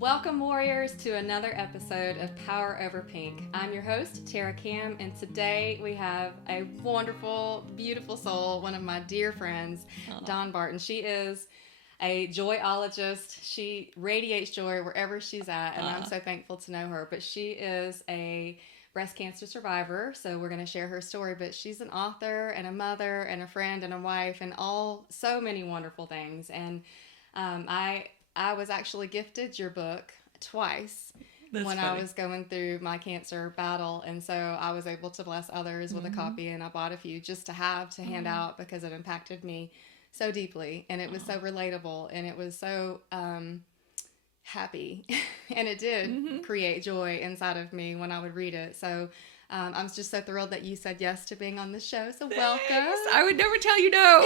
Welcome, warriors, to another episode of Power Over Pink. I'm your host, Tara Cam, and today we have a wonderful, beautiful soul, one of my dear friends, Dawn Barton. She is a joyologist. She radiates joy wherever she's at, and I'm so thankful to know her. But she is a breast cancer survivor, so we're going to share her story. But she's an author and a mother and a friend and a wife and so many wonderful things. And I was actually gifted your book twice. That's when funny. I was going through my cancer battle, and so I was able to bless others with a copy, and I bought a few just to have to hand out because it impacted me so deeply, and it was so relatable, and it was so happy, and it did create joy inside of me when I would read it. So I'm just so thrilled that you said yes to being on the show. So welcome. I would never tell you no.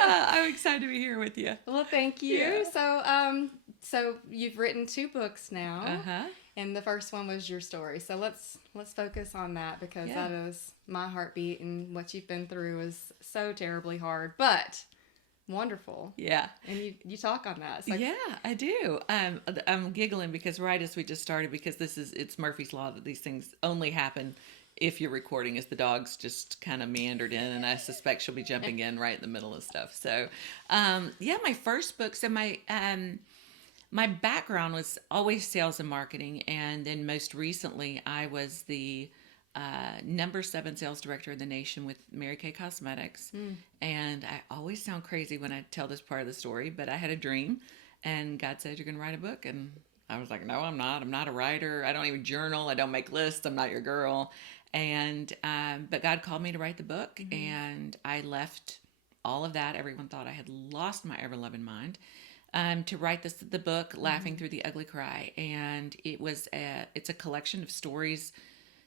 I'm excited to be here with you. Well, thank you. Yeah. So you've written 2 books now, Uh-huh. and the first one was your story. So let's focus on that because that is my heartbeat, and what you've been through is so terribly hard, but wonderful. Yeah. And you talk on that. So Yeah, I do. I'm giggling because right as we just started, because it's Murphy's Law that these things only happen if you're recording, as the dog's just kind of meandered in, and I suspect she'll be jumping in right in the middle of stuff. So, my first book. So my background was always sales and marketing, and then most recently I was the number 7 sales director in the nation with Mary Kay Cosmetics. And I always sound crazy when I tell this part of the story, but I had a dream, and God said, "You're going to write a book." And I was like, "No, I'm not. I'm not a writer. I don't even journal. I don't make lists. I'm not your girl." And but God called me to write the book, and I left all of that. Everyone thought I had lost my ever-loving mind. To write the book, Laughing Through the Ugly Cry. And it's a collection of stories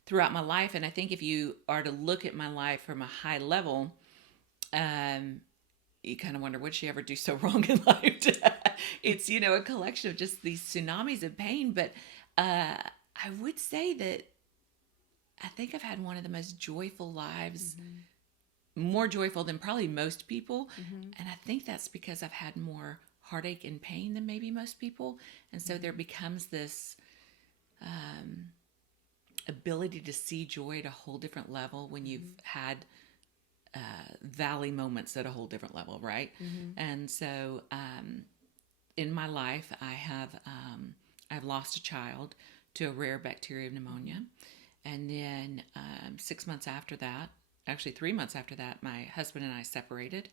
throughout my life. And I think if you are to look at my life from a high level, you kind of wonder, what she ever do so wrong in life? It's, a collection of just these tsunamis of pain. But I would say that I think I've had one of the most joyful lives, more joyful than probably most people. And I think that's because I've had more heartache and pain than maybe most people. And so there becomes this ability to see joy at a whole different level when you've had valley moments at a whole different level, right? And so in my life, I've lost a child to a rare bacterial pneumonia. And then 6 months after that, actually 3 months after that, my husband and I separated.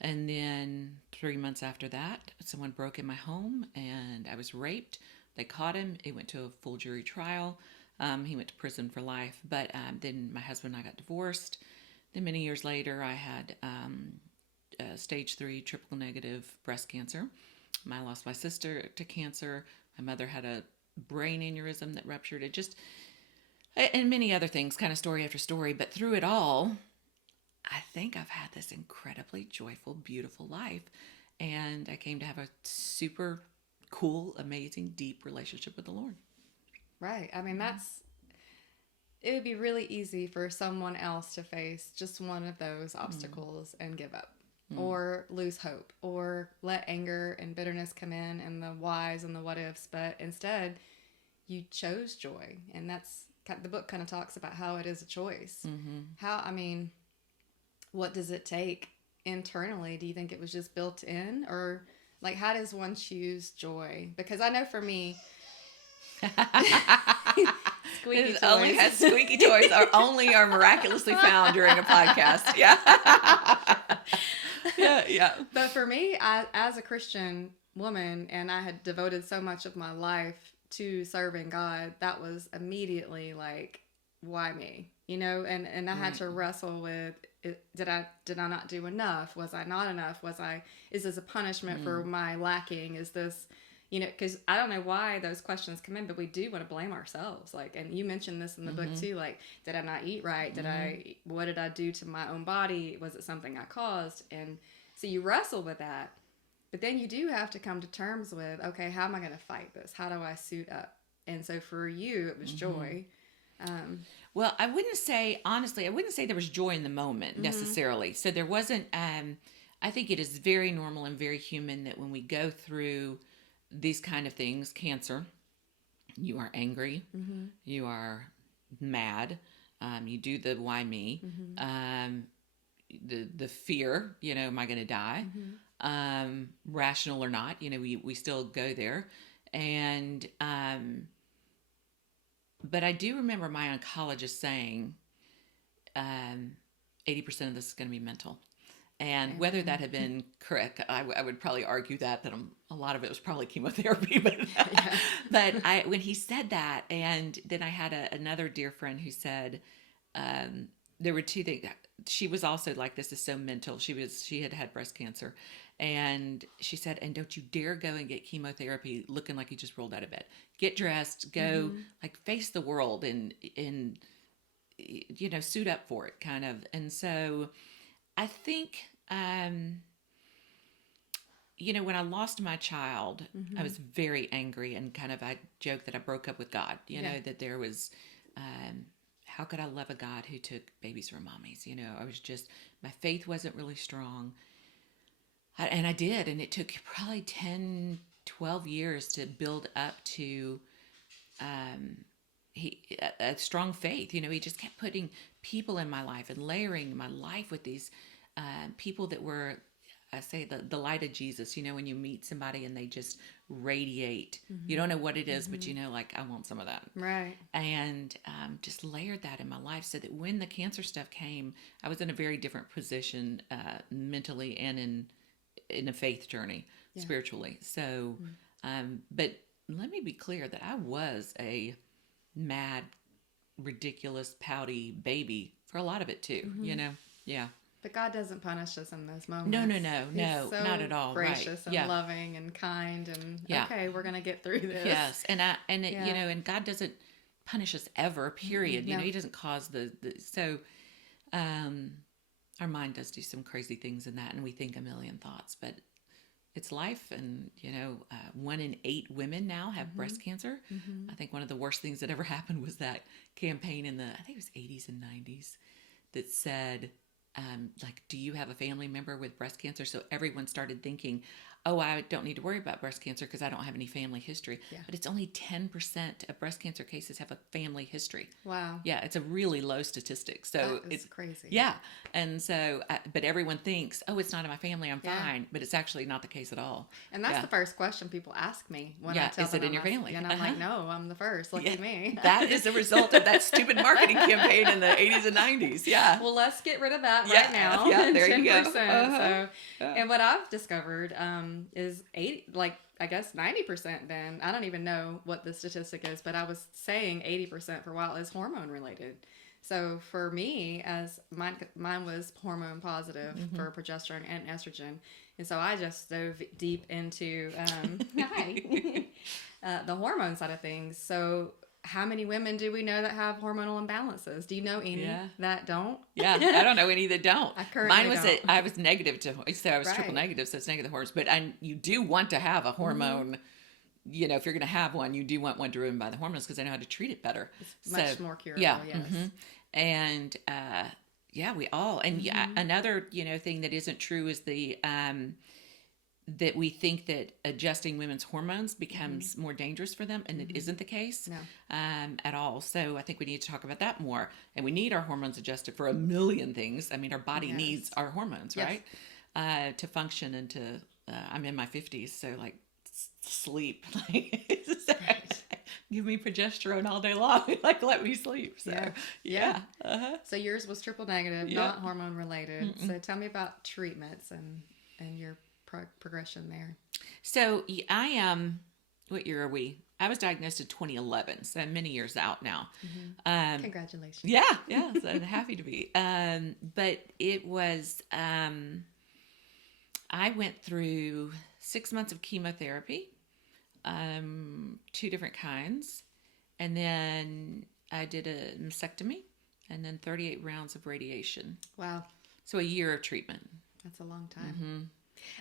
And then 3 months after that, someone broke in my home and I was raped. They caught him. It went to a full jury trial. He went to prison for life. But then my husband and I got divorced. Then many years later, I had stage 3 triple negative breast cancer. I lost my sister to cancer. My mother had a brain aneurysm that ruptured. It just, and many other things, kind of story after story. But through it all, I think I've had this incredibly joyful, beautiful life. And I came to have a super cool, amazing, deep relationship with the Lord. Right. I mean, it would be really easy for someone else to face just one of those obstacles and give up or lose hope or let anger and bitterness come in and the whys and the what ifs. But instead, you chose joy. And the book kind of talks about how it is a choice. What does it take internally? Do you think it was just built in, or like how does one choose joy? Because I know for me, squeaky toys. Squeaky toys are miraculously found during a podcast. Yeah. Yeah. But for me, as a Christian woman, and I had devoted so much of my life to serving God, that was immediately like, why me? And I had to wrestle with, did I not do enough? Was I not enough? Is this a punishment for my lacking? Is this, because I don't know why those questions come in, but we do want to blame ourselves. Like, and you mentioned this in the book too, like, did I not eat right? What did I do to my own body? Was it something I caused? And so you wrestle with that, but then you do have to come to terms with, okay, how am I going to fight this? How do I suit up? And so for you, it was joy. Well, I wouldn't say there was joy in the moment necessarily. So there wasn't, I think it is very normal and very human that when we go through these kind of things, cancer, you are angry, you are mad, you do the why me, the fear, am I going to die? Rational or not, we still go there. And, but I do remember my oncologist saying, 80% of this is going to be mental. And whether that had been correct, I would probably argue that a lot of it was probably chemotherapy. But but when he said that, and then I had another dear friend who said there were two things. She was also like, this is so mental. She had breast cancer, and she said, and don't you dare go and get chemotherapy looking like you just rolled out of bed. Get dressed, go like face the world, and suit up for it, kind of. And so I think, when I lost my child, I was very angry, and kind of, I joked that I broke up with God, that there was, how could I love a God who took babies from mommies? I was just, my faith wasn't really strong. And I did. And it took probably 10, 12 years to build up to, a strong faith. He just kept putting people in my life and layering my life with these people that were, I say, the light of Jesus. When you meet somebody and they just radiate, you don't know what it is, but like, I want some of that. Right. And just layered that in my life, so that when the cancer stuff came, I was in a very different position mentally and in a faith journey, spiritually. So, but let me be clear that I was a mad, ridiculous, pouty baby for a lot of it too, Yeah. But God doesn't punish us in those moments. No, He's so not at all. Gracious right. and loving and kind, and okay, we're gonna get through this. Yes, and God doesn't punish us ever. Period. No. He doesn't cause the so. Our mind does do some crazy things in that, and we think a million thoughts, but it's life. And 1 in 8 women now have breast cancer. I think one of the worst things that ever happened was that campaign in I think it was 80s and 90s, that said, like, do you have a family member with breast cancer? So everyone started thinking, oh, I don't need to worry about breast cancer because I don't have any family history. Yeah. But it's only 10% of breast cancer cases have a family history. Wow. Yeah, it's a really low statistic. So it's crazy. Yeah. And so, but everyone thinks, oh, it's not in my family, I'm fine. But it's actually not the case at all. And that's the first question people ask me when I tell them. Is it in your family? And I'm like, no, I'm the first. Look at me. That is the result of that stupid marketing campaign in the 80s and 90s. Yeah. Well, let's get rid of that right now. Yeah, there you go. So, and what I've discovered is 90% then. I don't even know what the statistic is, but I was saying 80% for a while is hormone related. So for me, as mine was hormone positive for progesterone and estrogen. And so I just dove deep into the hormone side of things. So how many women do we know that have hormonal imbalances? Do you know any that don't? Yeah, I don't know any that don't. Mine was I was negative so I was triple negative, so it's negative hormones. But you do want to have a hormone. If you're going to have one, you do want one driven by the hormones because they know how to treat it better. It's much more curable. Yeah. Yes. And we all. And another thing that isn't true is the that we think that adjusting women's hormones becomes more dangerous for them, and it isn't the case at all. So I think we need to talk about that more. And we need our hormones adjusted for a million things. I mean, our body needs our hormones, right? To function and to, I'm in my 50s, so like sleep. Give me progesterone all day long. Like, let me sleep. So, So yours was triple negative, not hormone related. So tell me about treatments and your progression there. So I am, what year are we? I was diagnosed in 2011, so I'm many years out now. Congratulations. Yeah, so I'm happy to be. But it was, I went through 6 months of chemotherapy, 2 different kinds, and then I did a mastectomy, and then 38 rounds of radiation. Wow. So a year of treatment. That's a long time.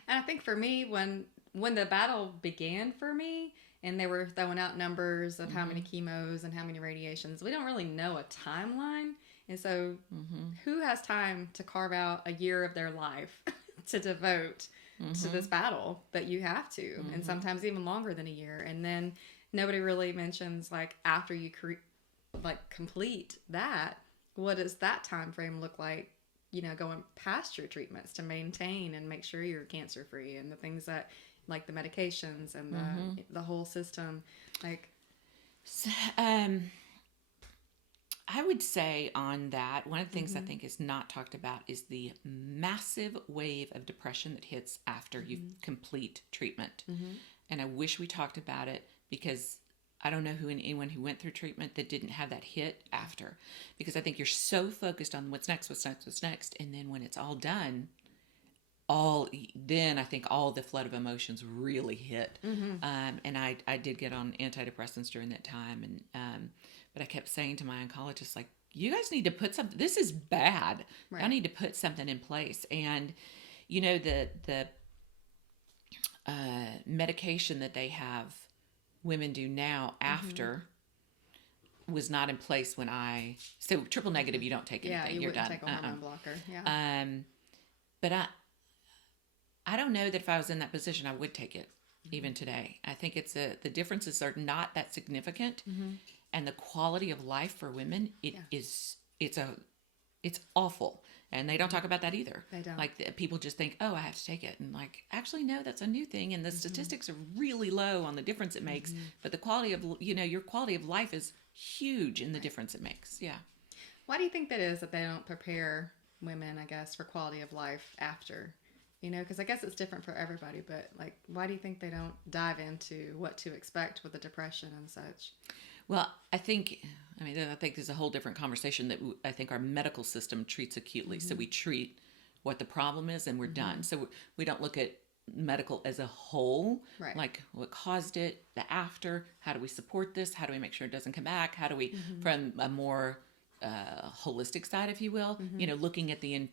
And I think for me, when the battle began for me, and they were throwing out numbers of how many chemos and how many radiations, we don't really know a timeline. And so who has time to carve out a year of their life to devote to this battle, but you have to, and sometimes even longer than a year. And then nobody really mentions, like, after you complete that, what does that time frame look like, you know, going past your treatments to maintain and make sure you're cancer free, and the things that, like the medications and the whole system, like. So, I would say on that, one of the things I think is not talked about is the massive wave of depression that hits after you complete treatment. And I wish we talked about it, because I don't know anyone who went through treatment that didn't have that hit after. Because I think you're so focused on what's next. And then when it's all done, then I think all the flood of emotions really hit. And I did get on antidepressants during that time. And, but I kept saying to my oncologist, like, you guys need to put something, this is bad. Right. I need to put something in place. And, you know, the medication that they have women do now after was not in place when so triple negative, you don't take anything. Yeah, you're wouldn't done. Take a hormone blocker. Yeah. But I don't know that if I was in that position, I would take it even today. I think the differences are not that significant. And the quality of life for women, it's awful. And they don't talk about that either. They don't. Like, people just think, oh, I have to take it. And like, actually, no, that's a new thing. And the statistics are really low on the difference it makes. But the quality of, you know, your quality of life is huge in the difference it makes. Yeah. Why do you think that is, that they don't prepare women, I guess, for quality of life after? You know, because I guess it's different for everybody. But like, why do you think they don't dive into what to expect with the depression and such? Well, I think there's a whole different conversation that I think our medical system treats acutely. So we treat what the problem is and we're done. So we don't look at medical as a whole, right. Like what caused it, the after, how do we support this? How do we make sure it doesn't come back? How do we, from a more holistic side, if you will, you know, looking at the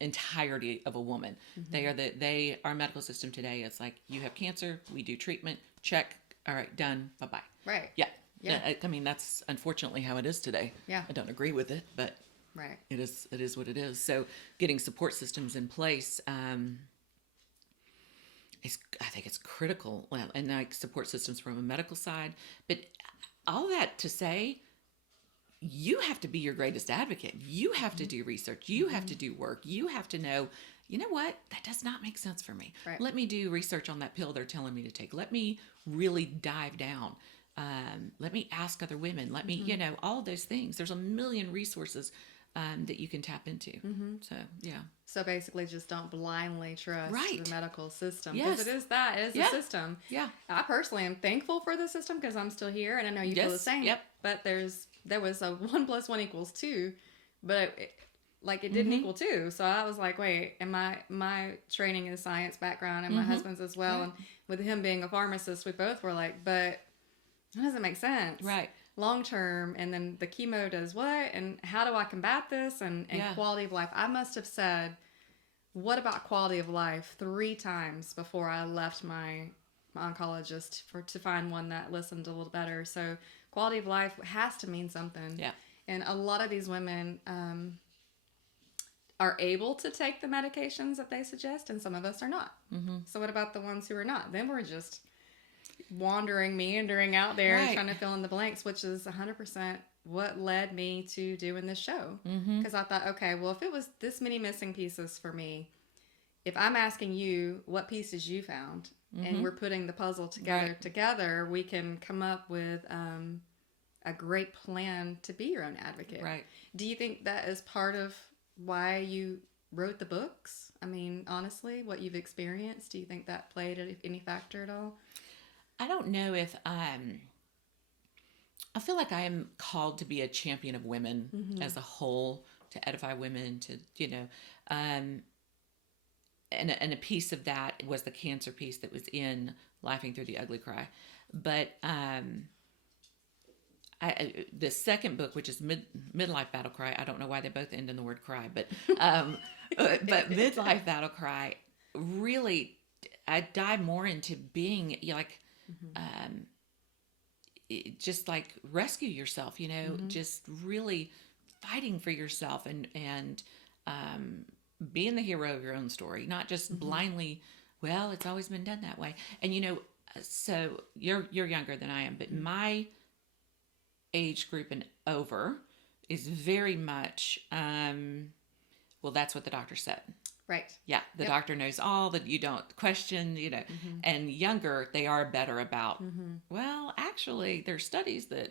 entirety of a woman. Our medical system today is like, you have cancer, we do treatment, check, all right, done, bye-bye. Right. Yeah. Yeah. I mean, that's unfortunately how it is today. Yeah. I don't agree with it, but right. It is what it is. So getting support systems in place, I think it's critical. Well, and like support systems from a medical side, but all that to say, you have to be your greatest advocate. You have to do research. You have to do work. You have to know, you know what? That does not make sense for me. Right. Let me do research on that pill they're telling me to take. Let me really dive down. Let me ask other women. Let me, you know, all those things. There's a million resources that you can tap into. So, yeah. So basically just don't blindly trust the medical system. Yes. Because it is a system. Yeah. I personally am thankful for the system because I'm still here, and I know you feel the same. Yep. But there was a 1 + 1 = 2, but it didn't equal 2. So I was like, wait, and my training is science background, and my husband's as well. Right. And with him being a pharmacist, we both were like, but that doesn't make sense. Right. Long term, and then the chemo does what, and how do I combat this, and quality of life. I must have said, what about quality of life 3 times before I left my oncologist to find one that listened a little better. So quality of life has to mean something. Yeah. And a lot of these women are able to take the medications that they suggest, and some of us are not. So what about the ones who are not? Then we're just meandering out there, trying to fill in the blanks, which is 100% what led me to doing this show. Because I thought, okay, well, if it was this many missing pieces for me, if I'm asking you what pieces you found, and we're putting the puzzle together, we can come up with a great plan to be your own advocate. Right. Do you think that is part of why you wrote the books? I mean, honestly, what you've experienced, do you think that played any factor at all? I don't know if I feel like I am called to be a champion of women as a whole, to edify women, to, you know, and a piece of that was the cancer piece that was in Laughing Through the Ugly Cry. But the second book, which is Midlife Battle Cry, I don't know why they both end in the word cry, but Midlife Battle Cry, really, I dive more into being, you know, like, just like rescue yourself, you know, just really fighting for yourself and being the hero of your own story, not just blindly, well, it's always been done that way. And so you're younger than I am, but my age group and over is very much, well, that's what the doctor said. Right. Yeah, the doctor knows all, that you don't question, and younger, they are better about, well, actually, there's studies that,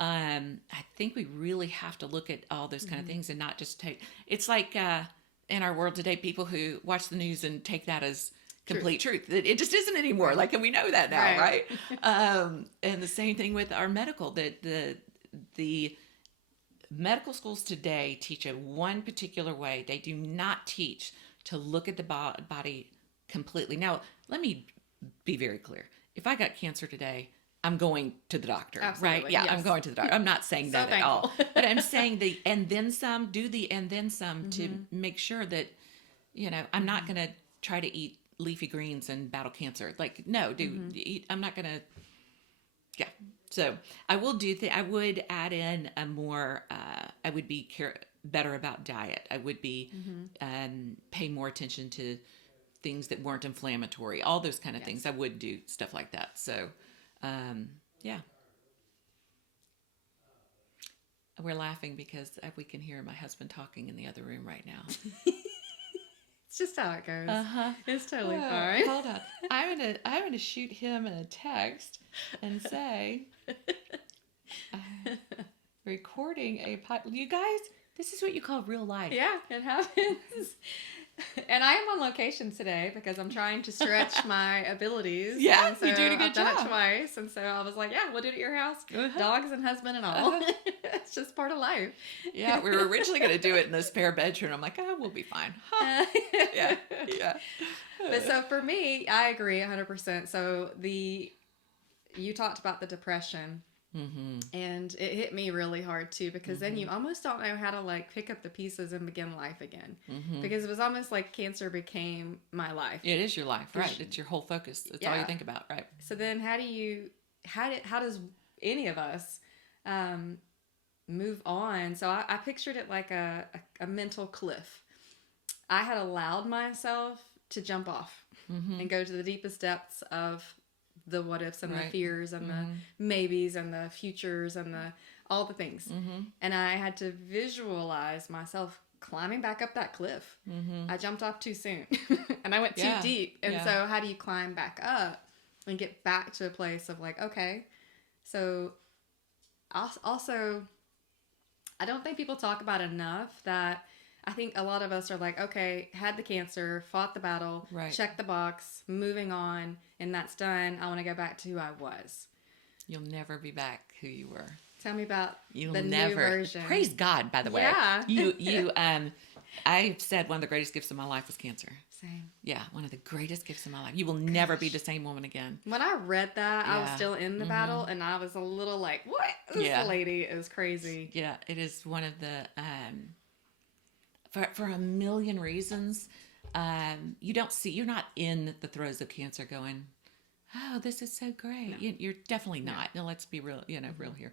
I think we really have to look at all those kind of things and not just take, it's like in our world today, people who watch the news and take that as complete truth. It just isn't anymore. Like, and we know that now, right? And the same thing with our medical, that the medical schools today teach it one particular way. They do not teach to look at the body completely. Now, let me be very clear. If I got cancer today, I'm going to the doctor, Absolutely, right? Yeah, yes. I'm going to the doctor. I'm not saying that at all. But I'm saying the and then some, do the and then some to make sure that, I'm not going to try to eat leafy greens and battle cancer. Like, no, eat, I'm not going to, yeah. So I will I would add in a more, I would be better about diet. I would be, pay more attention to things that weren't inflammatory, all those kind of things. I would do stuff like that. So, yeah. We're laughing because we can hear my husband talking in the other room right now. It's just how it goes. It's totally Oh, fine. hold on. I'm gonna shoot him a text and say, recording a you guys, this is what you call real life. Yeah, it happens. And I am on location today because I'm trying to stretch my abilities. Yeah, and so you're doing a good I've done job. it twice, and so I was like, "Yeah, we'll do it at your house, dogs and husband and all." It's just part of life. Yeah, we were originally going to do it in the spare bedroom. I'm like, we'll be fine. Huh. Yeah. But so for me, I agree 100%. So you talked about the depression. And it hit me really hard too, because then you almost don't know how to like pick up the pieces and begin life again, because it was almost like cancer became my life. It is your life, right? It's your whole focus. It's all you think about, right? So then how does any of us move on? So I pictured it like a mental cliff. I had allowed myself to jump off and go to the deepest depths of the what ifs and the fears and the maybes and the futures and all the things. And I had to visualize myself climbing back up that cliff. I jumped off too soon and I went too deep. And so how do you climb back up and get back to a place of like, okay, so also, I don't think people talk about enough that I think a lot of us are like, okay, had the cancer, fought the battle, check the box, moving on, and that's done. I want to go back to who I was. You'll never be back who you were. Tell me about You'll the never. new version. Praise God, by the way. Yeah. I've said one of the greatest gifts of my life was cancer. Same. Yeah, one of the greatest gifts of my life. You will never be the same woman again. When I read that, I was still in the battle, and I was a little like, what? This lady is crazy. Yeah, it is one of the... For a million reasons, you're not in the throes of cancer going, oh, this is so great. No. You're definitely not. No, let's be real, real here.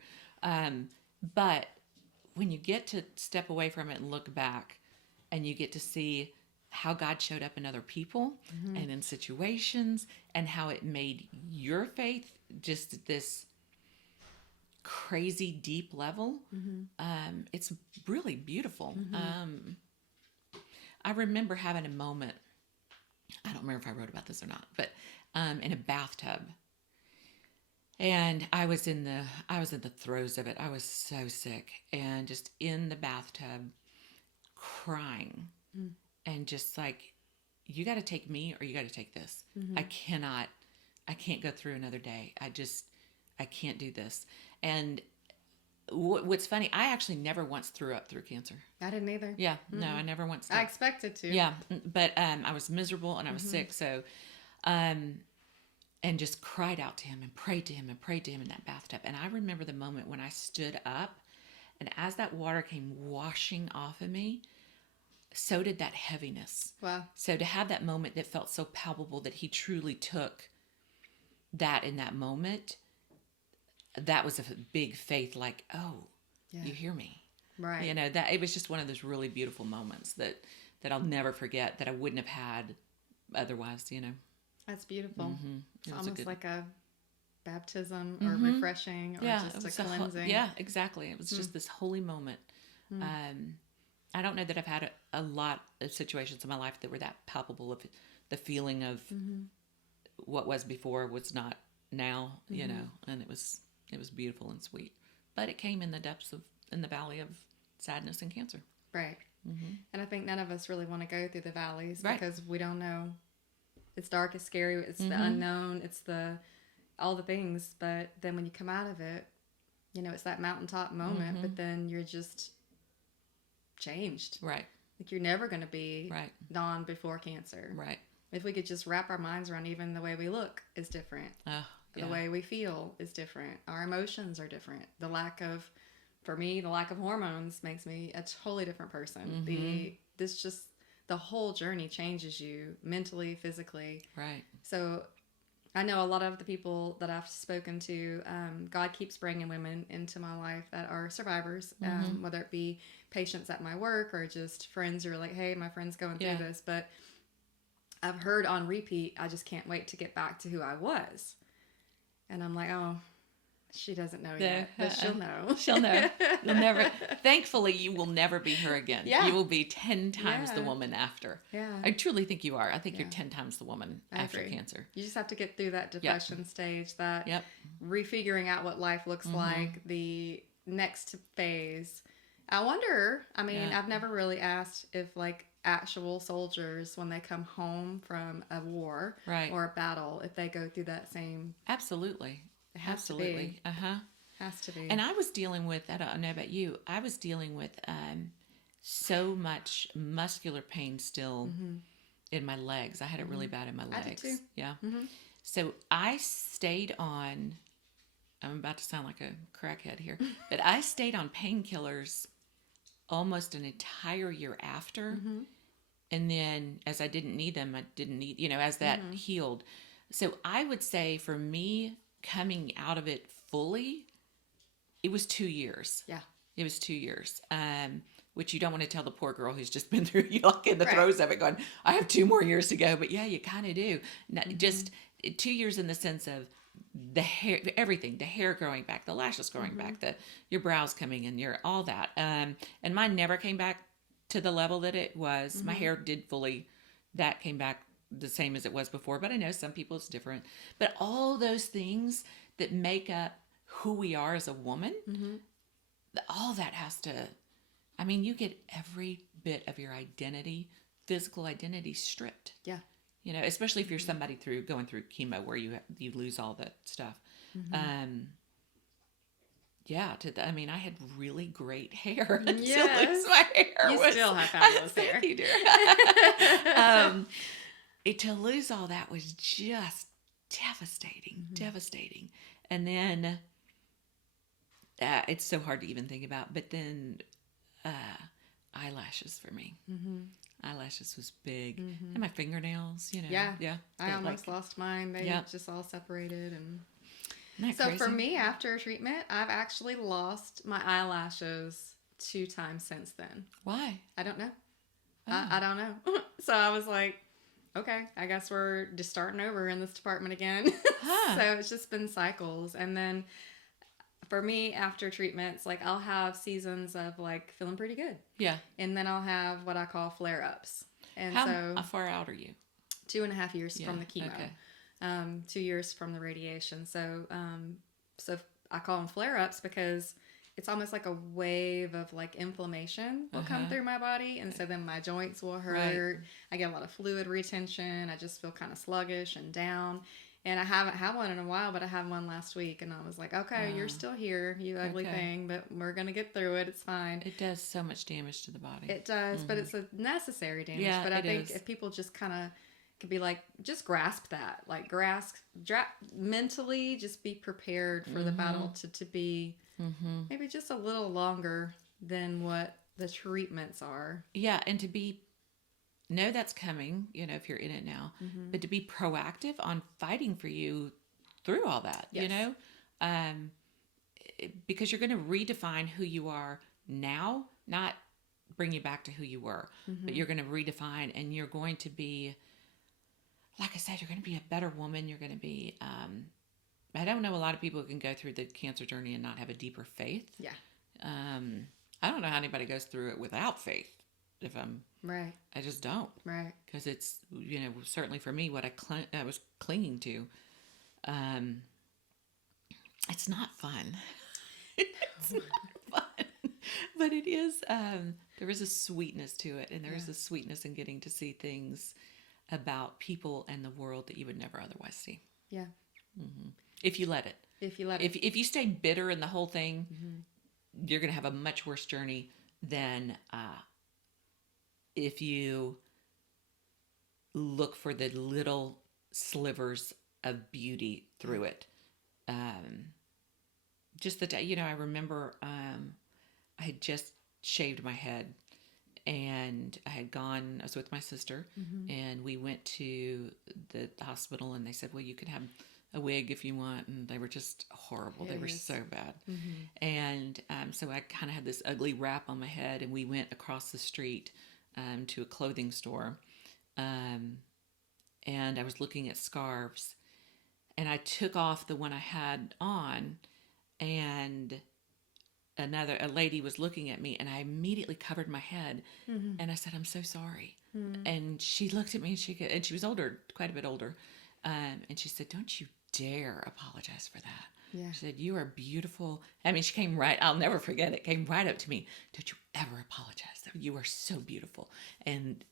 But when you get to step away from it and look back, and you get to see how God showed up in other people and in situations, and how it made your faith just this crazy deep level, it's really beautiful. I remember having a moment, I don't remember if I wrote about this or not, but in a bathtub. And I was in the throes of it. I was so sick, and just in the bathtub crying and just like, you got to take me or you got to take this. I can't go through another day. I can't do this. And what's funny, I actually never once threw up through cancer. I didn't either. Yeah, no, I never once did. I expected to. Yeah, but I was miserable and I was sick, so, and just cried out to him and prayed to him in that bathtub. And I remember the moment when I stood up, and as that water came washing off of me, so did that heaviness. Wow. So to have that moment that felt so palpable that he truly took that in that moment, that was a big faith, like, oh, you hear me. Right. That it was just one of those really beautiful moments that that I'll never forget that I wouldn't have had otherwise, you know. That's beautiful. Mm-hmm. It's almost like a baptism or refreshing or just a cleansing. Yeah, exactly. It was just this holy moment. I don't know that I've had a lot of situations in my life that were that palpable of the feeling of what was before was not now, you know, and it was beautiful and sweet. But it came in the valley of sadness and cancer. Right. And I think none of us really want to go through the valleys Right. because we don't know. It's dark, it's scary, it's the unknown, it's all the things. But then when you come out of it, you know, it's that mountaintop moment, but then you're just changed. Right. Like you're never going to be Right. Dawn before cancer. Right. If we could just wrap our minds around even the way we look is different. The way we feel is different. Our emotions are different. For me, the lack of hormones makes me a totally different person. The whole journey changes you mentally, physically. Right. So I know a lot of the people that I've spoken to, God keeps bringing women into my life that are survivors, whether it be patients at my work or just friends who are like, hey, my friend's going through this. But I've heard on repeat, I just can't wait to get back to who I was. And I'm like, oh, she doesn't know yet, but she'll know. She'll know. You'll never. Thankfully, you will never be her again. Yeah. You will be 10 times the woman after. Yeah. I truly think you are. I think you're 10 times the woman after cancer. You just have to get through that depression stage, that Yep. refiguring out what life looks like, the next phase. I wonder, I've never really asked if like actual soldiers, when they come home from a war or a battle, if they go through that same. Absolutely. It has Absolutely. to be. Has to be. And I was dealing with, I don't know about you, I was dealing with so much muscular pain still in my legs. I had it really bad in my legs. I did too. Yeah. So I stayed on, I'm about to sound like a crackhead here, but I stayed on painkillers almost an entire year after. And then as I didn't need them, as that healed. So I would say for me, coming out of it fully, it was 2 years. Yeah. It was 2 years. Which you don't want to tell the poor girl who's just been through, like in the throes of it going, I have 2 more years to go. But yeah, you kind of do. Just 2 years in the sense of the hair, everything, the hair growing back, the lashes growing back, your brows coming in, all that. And mine never came back to the level that it was. My hair did that came back the same as it was before, but I know some people it's different. But all those things that make up who we are as a woman, all that has to, you get every bit of your identity, physical identity stripped. Yeah. You know, especially if you're somebody going through chemo where you lose all that stuff. I had really great hair until my hair you was. Still have fabulous hair. You do. To lose all that was just devastating. And then it's so hard to even think about. But then eyelashes for me. Eyelashes was big. And my fingernails, Yeah. Yeah. I almost lost mine. They just all separated. And so crazy? for me, after treatment, I've actually lost my eyelashes 2 times since then. Why? I don't know. Oh. I don't know. So I was like, okay, I guess we're just starting over in this department again. So it's just been cycles. And then for me, after treatments, like I'll have seasons of like feeling pretty good. Yeah. And then I'll have what I call flare-ups. And how far out are you? 2.5 years from the chemo. Okay. 2 years from the radiation. So I call them flare-ups because it's almost like a wave of like inflammation will come through my body. And so then my joints will hurt. Right. I get a lot of fluid retention. I just feel kind of sluggish and down. And I haven't had one in a while, but I had one last week. And I was like, okay, you're still here, you ugly thing, but we're going to get through it. It's fine. It does so much damage to the body. It does, but it's a necessary damage. Yeah, but I think if people just kind of could be like, just grasp that, like mentally, just be prepared for the battle to be maybe just a little longer than what the treatments are. Yeah, and to know that's coming, if you're in it now, but to be proactive on fighting for you through all that, because you're going to redefine who you are now, not bring you back to who you were, Mm-hmm. but you're going to redefine, and you're going to be, like I said, you're going to be a better woman. You're going to be, I don't know a lot of people who can go through the cancer journey and not have a deeper faith. Yeah. I don't know how anybody goes through it without faith. Right. I just don't. Right. Because it's, certainly for me, what I was clinging to. It's not fun. It's not fun. But it is, there is a sweetness to it. And there is a sweetness in getting to see things about people and the world that you would never otherwise see. Yeah. Mm-hmm. If you let it. If you stay bitter in the whole thing, you're going to have a much worse journey than if you look for the little slivers of beauty through it. Just the day, I remember I had just shaved my head, and I was with my sister, and we went to the hospital, and they said, well, you can have a wig if you want, and they were just horrible. They were so bad. And so I kind of had this ugly wrap on my head, and we went across the street to a clothing store, and I was looking at scarves, and I took off the one I had on, and a lady was looking at me, and I immediately covered my head, and I said, I'm so sorry. And she looked at me, and she was older, quite a bit older, and she said, don't you dare apologize for that. Yeah. She said, you are beautiful. I mean, she came I'll never forget it, came right up to me. Don't you ever apologize. You are so beautiful. And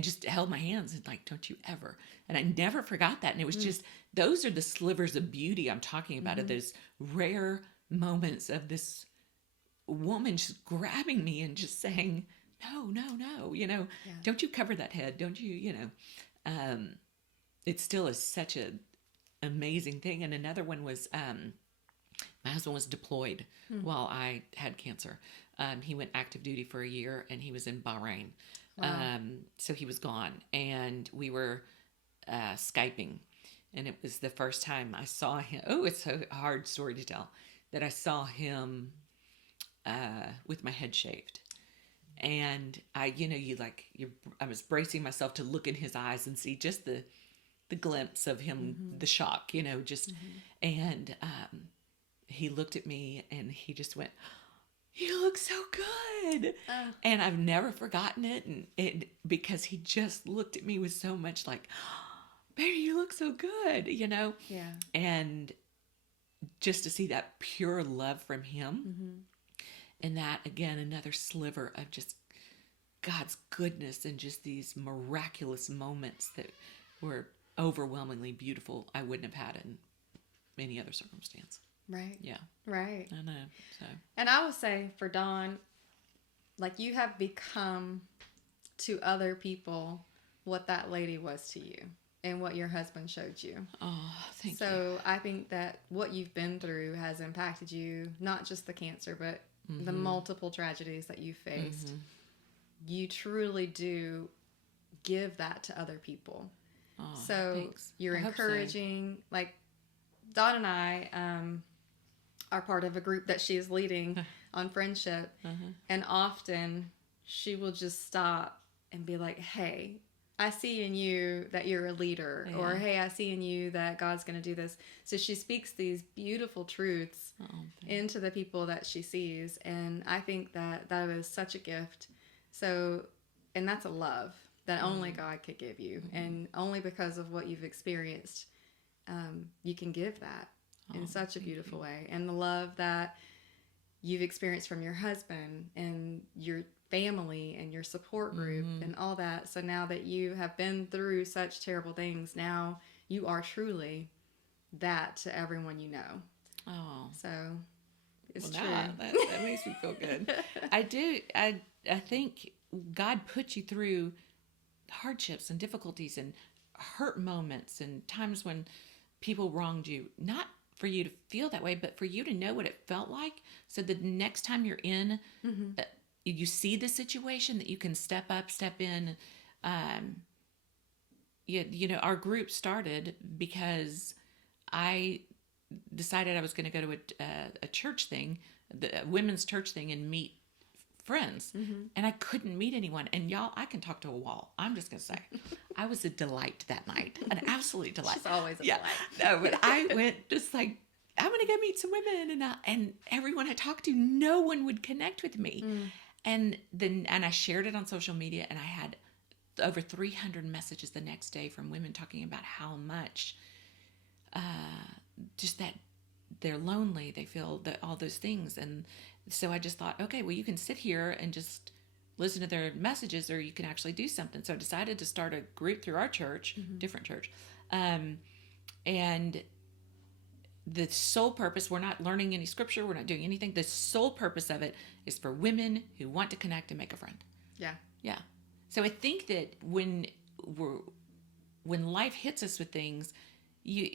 just held my hands and like, don't you ever. And I never forgot that. And it was just, those are the slivers of beauty I'm talking about, of those rare moments of this woman just grabbing me and just saying, no, don't you cover that head. Don't you, it still is such a amazing thing. And another one was, my husband was deployed while I had cancer. He went active duty for a year, and he was in Bahrain. Wow. So he was gone, and we were Skyping, and it was the first time I saw him. Oh, it's a hard story to tell, that I saw him with my head shaved. And I was bracing myself to look in his eyes and see just the glimpse of him, the shock, and he looked at me, and he just went, you look so good. And I've never forgotten it. And because he just looked at me with so much like, baby, you look so good, Yeah. And just to see that pure love from him. And that, again, another sliver of just God's goodness and just these miraculous moments that were overwhelmingly beautiful, I wouldn't have had in any other circumstance. Right. Yeah. Right. I know. So. And I would say for Dawn, like, you have become to other people what that lady was to you and what your husband showed you. Oh, thank you. So I think that what you've been through has impacted you, not just the cancer, but the multiple tragedies that you faced. You truly do give that to other people. Oh, so thanks. You're encouraging, like, Dawn and I are part of a group that she is leading on friendship. And often she will just stop and be like, hey, I see in you that you're a leader, or hey, I see in you that God's going to do this. So she speaks these beautiful truths into the people that she sees. And I think that is such a gift. So, and that's a love that only God could give you. And only because of what you've experienced, you can give that in such a beautiful way. And the love that you've experienced from your husband and your family and your support group and all that. So now that you have been through such terrible things, now you are truly that to everyone you know. Oh. So it's true. That makes me feel good. I do. I think God put you through hardships and difficulties and hurt moments and times when people wronged you, not for you to feel that way, but for you to know what it felt like, so the next time you're in, you see the situation, that you can step up, step in. Our group started because I decided I was going to go to a church thing, the women's church thing, and meet friends, and I couldn't meet anyone. And y'all, I can talk to a wall. I'm just gonna say, I was a delight that night, an absolute delight. She's always a delight. No, but I went just like, I'm gonna go meet some women, and everyone I talked to, no one would connect with me. And I shared it on social media, and I had over 300 messages the next day from women talking about how much just that they're lonely, they feel that all those things. And so I just thought, okay, well, you can sit here and just listen to their messages, or you can actually do something. So I decided to start a group through our church, different church. And the sole purpose, we're not learning any scripture, we're not doing anything. The sole purpose of it is for women who want to connect and make a friend. Yeah. Yeah. So I think that when life hits us with things, you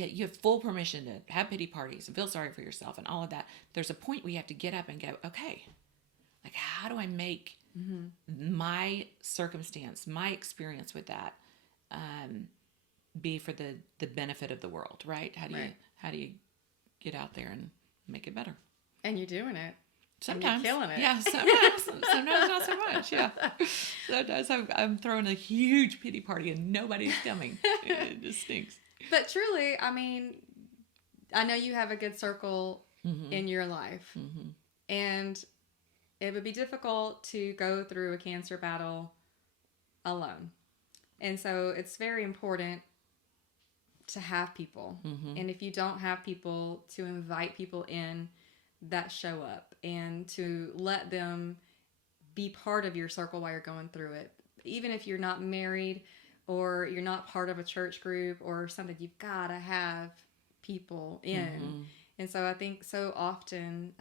have full permission to have pity parties and feel sorry for yourself and all of that. There's a point where you have to get up and go, okay, like, how do I make my circumstance, my experience with that, be for the benefit of the world, right? How do you get out there and make it better? And you're doing it. Sometimes. You're killing it. Yeah, sometimes not so much. Yeah. Sometimes I'm throwing a huge pity party and nobody's coming. It just stinks. But truly, I mean, I know you have a good circle in your life. And it would be difficult to go through a cancer battle alone. And so it's very important to have people. And if you don't have people, to invite people in that show up and to let them be part of your circle while you're going through it. Even if you're not married or you're not part of a church group or something, you've got to have people in. And so I think so often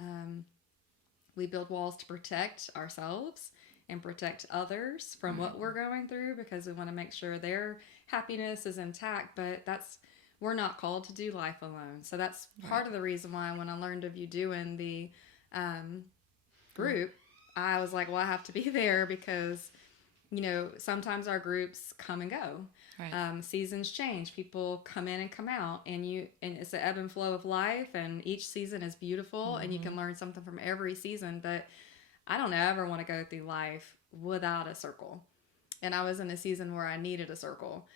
we build walls to protect ourselves and protect others from what we're going through, because we want to make sure their happiness is intact. But we're not called to do life alone. So that's part of the reason why when I learned of you doing the group, I was like, well, I have to be there, because, you know, sometimes our groups come and go. Right. Seasons change. People come in and come out, and it's an ebb and flow of life, and each season is beautiful, and you can learn something from every season. But I don't ever want to go through life without a circle. And I was in a season where I needed a circle.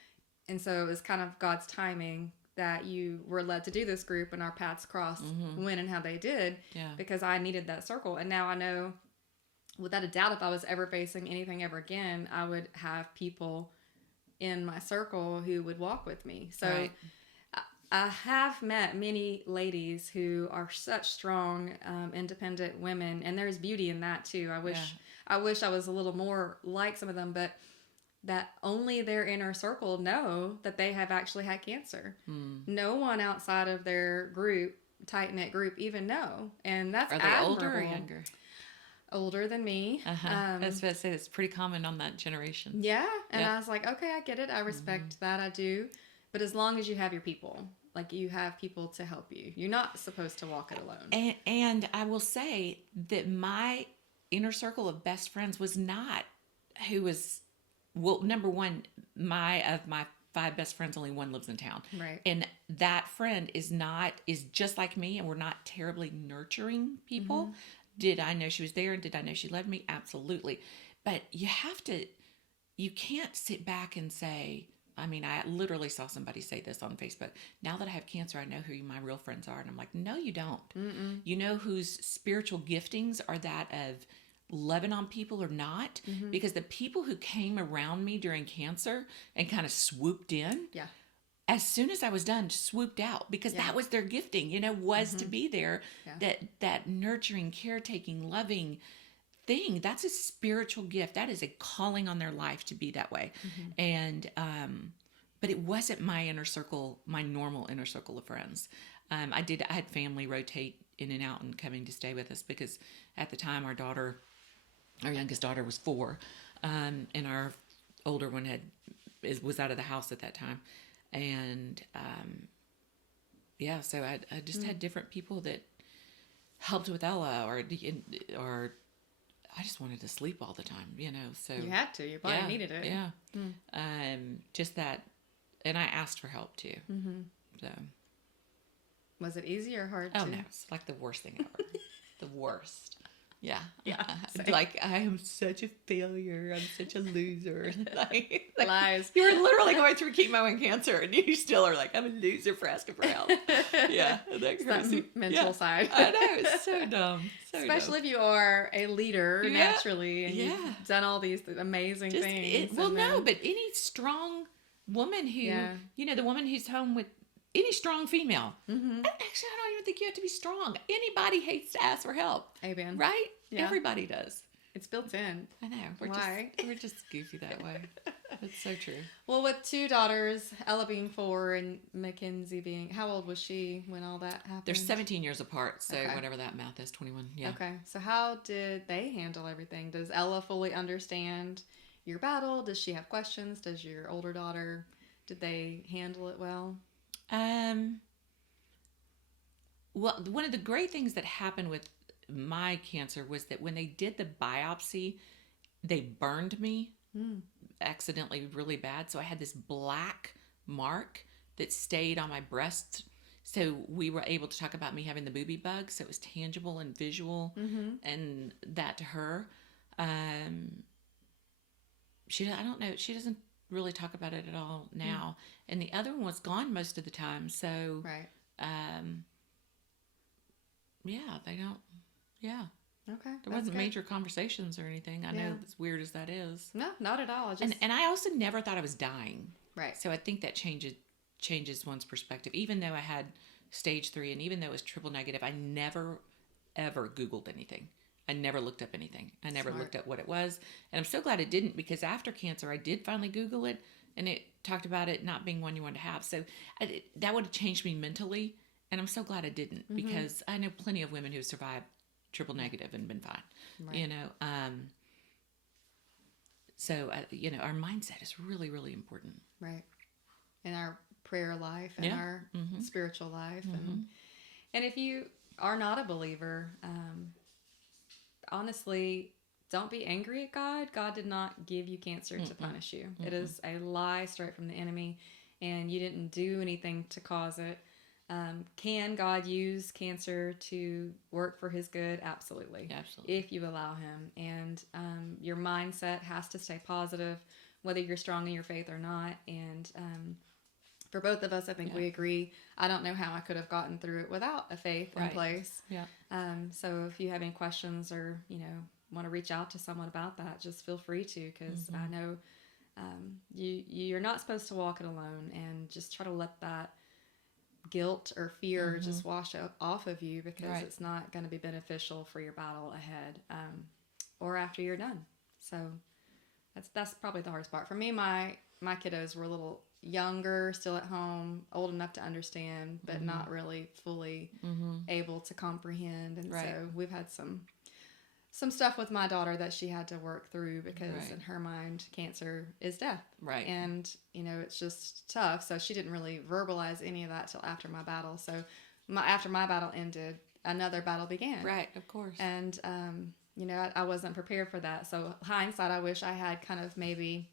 And so it was kind of God's timing that you were led to do this group, and our paths crossed when and how they did, because I needed that circle. And now I know without a doubt, if I was ever facing anything ever again, I would have people in my circle who would walk with me. So I have met many ladies who are such strong, independent women, and there's beauty in that too. I wish I was a little more like some of them, but that only their inner circle know that they have actually had cancer. No one outside of their group, tight-knit group, even know. And that's admirable. Are they older or younger? Older than me. I was about to say, it's pretty common on that generation. Yeah. And I was like, okay, I get it. I respect that. I do. But as long as you have your people, like you have people to help you, you're not supposed to walk it alone. And I will say that my inner circle of best friends was not who was... Well, number one, of my 5 best friends, only one lives in town. Right. And that friend is just like me, and we're not terribly nurturing people. Did I know she was there, and did I know she loved me? Absolutely. But you can't sit back and say, I mean, I literally saw somebody say this on Facebook. Now that I have cancer, I know who my real friends are. And I'm like, no, you don't. You know whose spiritual giftings are that of loving on people or not, because the people who came around me during cancer and kind of swooped in, as soon as I was done, swooped out, because that was their gifting, was to be there. That nurturing, caretaking, loving thing, that's a spiritual gift. That is a calling on their life to be that way. And but it wasn't my inner circle, my normal inner circle of friends. I had family rotate in and out and coming to stay with us, because at the time our youngest daughter was 4, and our older one was out of the house at that time. And so I just had different people that helped with Ella, or I just wanted to sleep all the time, So you had to. Your body needed it. Yeah. Just that, and I asked for help too. So was it easy or hard? Oh no, it's like the worst thing ever. The worst. Yeah. Yeah, same. Like, I am such a failure. I'm such a loser. like, Lies. You were literally going through chemo and cancer, and you still are like, I'm a loser for asking for help. Yeah. Isn't that It's that crazy? mental side. I know. It's so dumb. So Especially dumb. if you are a leader Yeah. naturally and Yeah. you've done all these amazing things. Well, and no, then- but any strong woman who, Yeah. the woman who's home with any strong female. Mhm. Actually, I don't even think you have to be strong. Anybody hates to ask for help, Amen. right? Yeah. Everybody does. It's built in. I know. Why? We're just goofy that way. It's so true. Well, with 2 daughters, Ella being 4 and Mackenzie being, how old was she when all that happened? They're 17 years apart, so Okay. whatever that math is, 21. Yeah. Okay. So how did they handle everything? Does Ella fully understand your battle? Does she have questions? Does your older daughter, did they handle it well? Well, one of the great things that happened with my cancer was that when they did the biopsy, they burned me accidentally really bad. So I had this black mark that stayed on my breast. So we were able to talk about me having the booby bug. So it was tangible and visual, and that to her. I don't know. She doesn't really talk about it at all now. And the other one was gone most of the time. So, Right. yeah, they don't. Yeah. Okay. There wasn't major conversations or anything. I know, as weird as that is. No, not at all. Just... And I also never thought I was dying. Right. So I think that changes one's perspective. Even though I had stage 3 and even though it was triple negative, I never, ever Googled anything. I never looked up anything. I never looked up what it was. And I'm so glad it didn't, because after cancer, I did finally Google it, and it talked about it not being one you wanted to have. So that would have changed me mentally. And I'm so glad I didn't, because I know plenty of women who survived triple negative and been fine. Right. So our mindset is really, really important. Right. In our prayer life and our spiritual life. And if you are not a believer, honestly, don't be angry at God. God did not give you cancer to punish you. It is a lie straight from the enemy, and you didn't do anything to cause it. Can God use cancer to work for his good? Absolutely. Absolutely. If you allow him. And your mindset has to stay positive, whether you're strong in your faith or not. And for both of us, I think we agree. I don't know how I could have gotten through it without a faith in place. Yeah. So if you have any questions or, want to reach out to someone about that, just feel free to, because I know you're not supposed to walk it alone, and just try to let that guilt or fear just wash off of you, because it's not going to be beneficial for your battle ahead or after you're done. So that's probably the hardest part for me. My kiddos were a little younger, still at home, old enough to understand, but not really fully able to comprehend. And so we've had some stuff with my daughter that she had to work through, because in her mind, cancer is death. Right. And, it's just tough. So she didn't really verbalize any of that till after my battle. So after my battle ended, another battle began. Right, of course. And, I wasn't prepared for that. So hindsight, I wish I had kind of maybe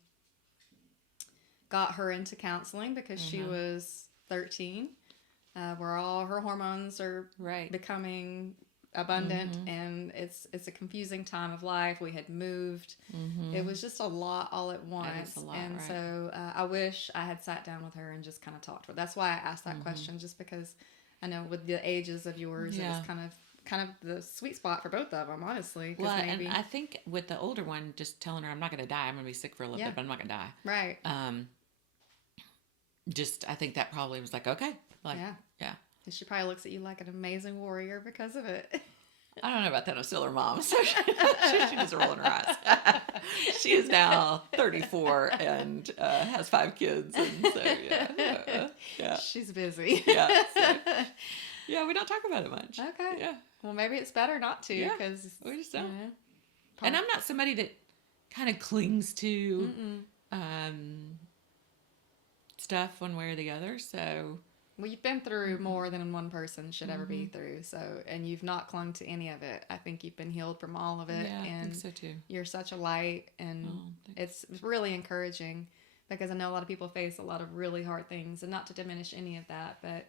got her into counseling, because she was 13, where all her hormones are becoming abundant, and it's a confusing time of life. We had moved. It was just a lot all at once. And so I wish I had sat down with her and just kind of talked to her. That's why I asked that question, just because I know with the ages of yours, it was kind of the sweet spot for both of them, honestly. Well, and I think with the older one, just telling her I'm not going to die. I'm going to be sick for a little bit, but I'm not going to die. Right. I think that probably was like, okay. Yeah. And she probably looks at you like an amazing warrior because of it. I don't know about that. I'm still her mom, so she just rolling her eyes. She is now 34 and has 5 kids, and so yeah. She's busy. Yeah. So, yeah, we don't talk about it much. Okay. Yeah. Well, maybe it's better not to, because we just don't. And I'm not somebody that kind of clings to stuff one way or the other. So. Well, you've been through more than one person should ever be through. So, and you've not clung to any of it. I think you've been healed from all of it. Yeah, and I think so too. You're such a light, and it's really encouraging, because I know a lot of people face a lot of really hard things, and not to diminish any of that, but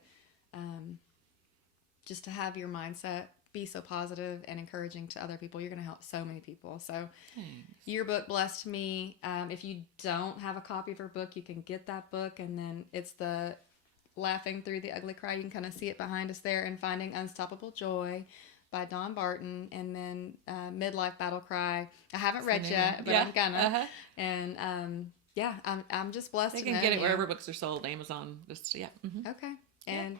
just to have your mindset be so positive and encouraging to other people. You're going to help so many people. So Thanks. your book blessed me. If you don't have a copy of her book, you can get that book. And then it's the Laughing Through the Ugly Cry. You can kind of see it behind us there. And Finding Unstoppable Joy by Dawn Barton. And then Midlife Battle Cry. I haven't read yet, but I'm gonna. Uh-huh. And yeah, I'm just blessed. They to can know get it you. wherever books are sold. Amazon. Just yeah. Mm-hmm. Okay. And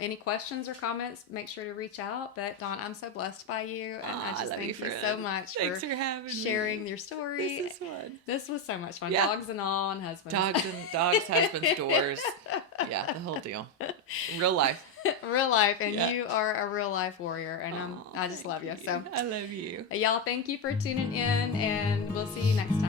any questions or comments, make sure to reach out. But Dawn, I'm so blessed by you, and I just thank you so much for having sharing me. your story. This is fun. This was so much fun. Yeah. Dogs and all, and husbands. Dogs, husbands, doors. Yeah, the whole deal. Real life. Real life, and Yeah. you are a real life warrior, and I just love you. So I love you. y'all, thank you for tuning in, and we'll see you next time.